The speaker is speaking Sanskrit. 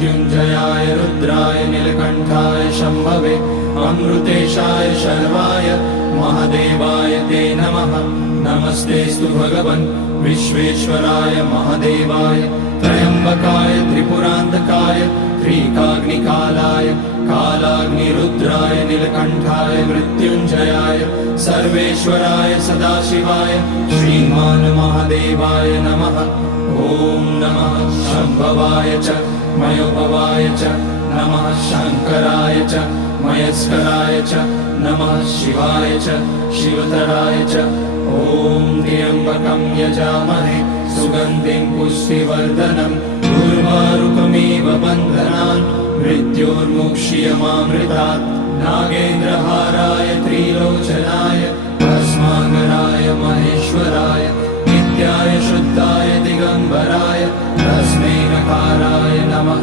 मृत्युञ्जयाय रुद्राय नीलकण्ठाय शम्भवे अमृतेशाय शर्वाय महादेवाय ते नमः। नमस्तेऽस्तु भगवन् विश्वेश्वराय महादेवाय त्र्यम्बकाय त्रिपुरान्तकाय त्रिकाग्निकालाय कालाग्निरुद्राय नीलकण्ठाय मृत्युञ्जयाय सर्वेश्वराय सदाशिवाय श्रीमान् महादेवाय नमः। ॐ नमः शम्भवाय च मयोभवाय च नमः शङ्कराय च मयस्कराय च नमः शिवाय च शिवतराय च। ॐ त्र्यम्बकं यजामहे सुगन्धिं पुष्टिवर्धनम् उर्वारुकमिव बन्धनान् मृत्योर्मुक्ष्यमामृतात्। नागेन्द्रहाराय त्रिलोचनाय भस्माकराय महेश्वराय नित्याय शुद्धाय दिगम्बराय तस्मै नकाराय नमः।